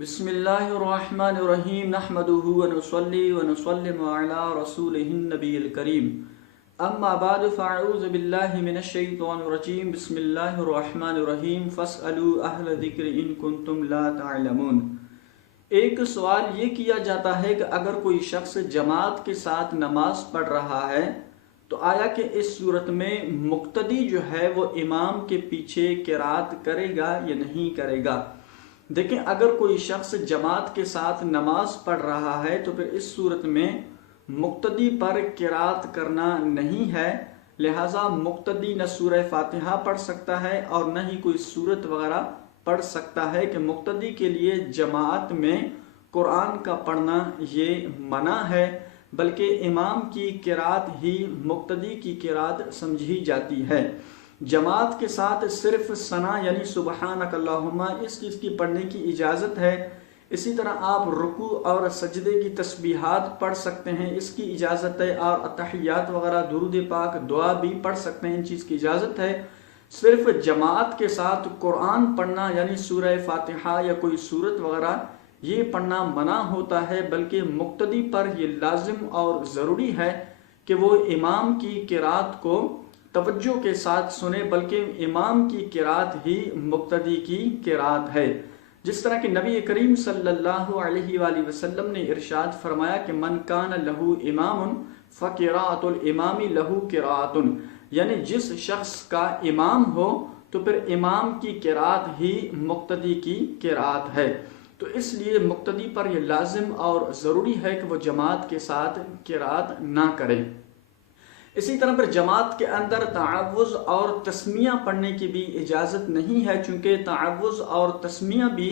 بسم اللہ الرحمن الرحیم نحمده ونصلی ونسلم علی رسولہ النبی الکریم اما بعد فاعوذ باللہ من الشیطان الرجیم بسم اللہ الرحمن الرحیم فاسألوا اہل ذکر ان کنتم لا تعلمون۔ ایک سوال یہ کیا جاتا ہے کہ اگر کوئی شخص جماعت کے ساتھ نماز پڑھ رہا ہے تو آیا کہ اس صورت میں مقتدی جو ہے وہ امام کے پیچھے قرات کرے گا یا نہیں کرے گا؟ دیکھیں، اگر کوئی شخص جماعت کے ساتھ نماز پڑھ رہا ہے تو پھر اس صورت میں مقتدی پر قرات کرنا نہیں ہے، لہٰذا مقتدی نہ سورہ فاتحہ پڑھ سکتا ہے اور نہ ہی کوئی سورت وغیرہ پڑھ سکتا ہے کہ مقتدی کے لیے جماعت میں قرآن کا پڑھنا یہ منع ہے، بلکہ امام کی قرات ہی مقتدی کی قرات سمجھی جاتی ہے۔ جماعت کے ساتھ صرف ثنا یعنی سبحانک اللہم اس چیز کی پڑھنے کی اجازت ہے، اسی طرح آپ رکوع اور سجدے کی تسبیحات پڑھ سکتے ہیں، اس کی اجازت ہے، اور اتحیات وغیرہ درود پاک دعا بھی پڑھ سکتے ہیں، ان چیز کی اجازت ہے۔ صرف جماعت کے ساتھ قرآن پڑھنا یعنی سورہ فاتحہ یا کوئی سورت وغیرہ یہ پڑھنا منع ہوتا ہے، بلکہ مقتدی پر یہ لازم اور ضروری ہے کہ وہ امام کی قرات کو توجہ کے ساتھ سنے، بلکہ امام کی قرات ہی مقتدی کی قرات ہے۔ جس طرح کہ نبی کریم صلی اللہ علیہ وآلہ وسلم نے ارشاد فرمایا کہ من کان لہو امام فقراءۃ الامام لہو قراءۃ، یعنی جس شخص کا امام ہو تو پھر امام کی قرات ہی مقتدی کی قرات ہے۔ تو اس لیے مقتدی پر یہ لازم اور ضروری ہے کہ وہ جماعت کے ساتھ قرات نہ کرے۔ اسی طرح پر جماعت کے اندر تعوذ اور تسمیہ پڑھنے کی بھی اجازت نہیں ہے، چونکہ تعوذ اور تسمیہ بھی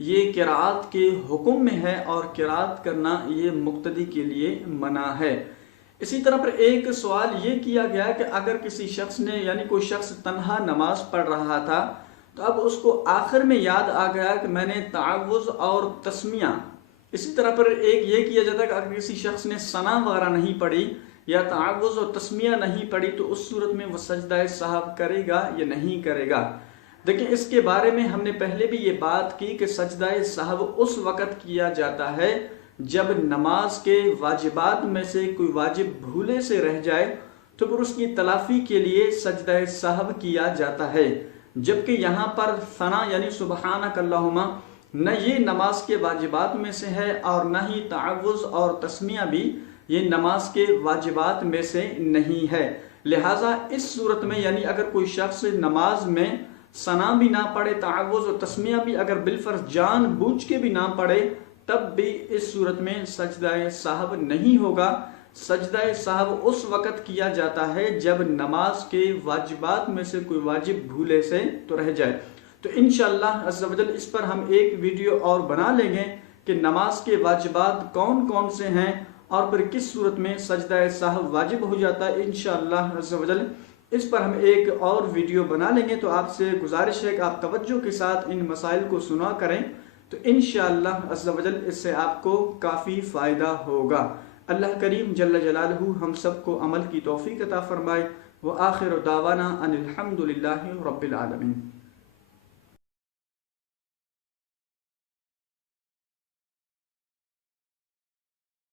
یہ قرات کے حکم میں ہے اور قرات کرنا یہ مقتدی کے لیے منع ہے۔ اسی طرح پر ایک سوال یہ کیا گیا کہ اگر کسی شخص نے یعنی کوئی شخص تنہا نماز پڑھ رہا تھا تو اب اس کو آخر میں یاد آ گیا کہ میں نے تعوذ اور تسمیہ، اسی طرح پر ایک یہ کیا جاتا ہے کہ اگر کسی شخص نے ثنا وغیرہ نہیں پڑھی یا تعوذ اور تسمیہ نہیں پڑھی تو اس صورت میں وہ سجدہ سہو کرے گا یا نہیں کرے گا؟ دیکھیں، اس کے بارے میں ہم نے پہلے بھی یہ بات کی کہ سجدہ سہو اس وقت کیا جاتا ہے جب نماز کے واجبات میں سے کوئی واجب بھولے سے رہ جائے تو پھر اس کی تلافی کے لیے سجدہ سہو کیا جاتا ہے، جبکہ یہاں پر ثنا یعنی سبحانک اللہم نہ یہ نماز کے واجبات میں سے ہے اور نہ ہی تعوذ اور تسمیہ بھی یہ نماز کے واجبات میں سے نہیں ہے، لہٰذا اس صورت میں یعنی اگر کوئی شخص نماز میں ثنا بھی نہ پڑھے، تعوذ و تسمیہ بھی اگر بالفرض جان بوجھ کے بھی نہ پڑھے، تب بھی اس صورت میں سجدہ سہو نہیں ہوگا۔ سجدہ سہو اس وقت کیا جاتا ہے جب نماز کے واجبات میں سے کوئی واجب بھولے سے تو رہ جائے۔ تو انشاءاللہ عز و جل اس پر ہم ایک ویڈیو اور بنا لیں گے کہ نماز کے واجبات کون کون سے ہیں اور پھر کس صورت میں سجدہ سہو واجب ہو جاتا ہے۔ انشاءاللہ عز و جل اس پر ہم ایک اور ویڈیو بنا لیں گے، تو آپ سے گزارش ہے کہ آپ توجہ کے ساتھ ان مسائل کو سنا کریں، تو انشاءاللہ عز و جل اس سے آپ کو کافی فائدہ ہوگا۔ اللہ کریم جل جلالہ ہم سب کو عمل کی توفیق عطا فرمائے۔ وآخر دعوانا ان الحمد للہ رب العالمین۔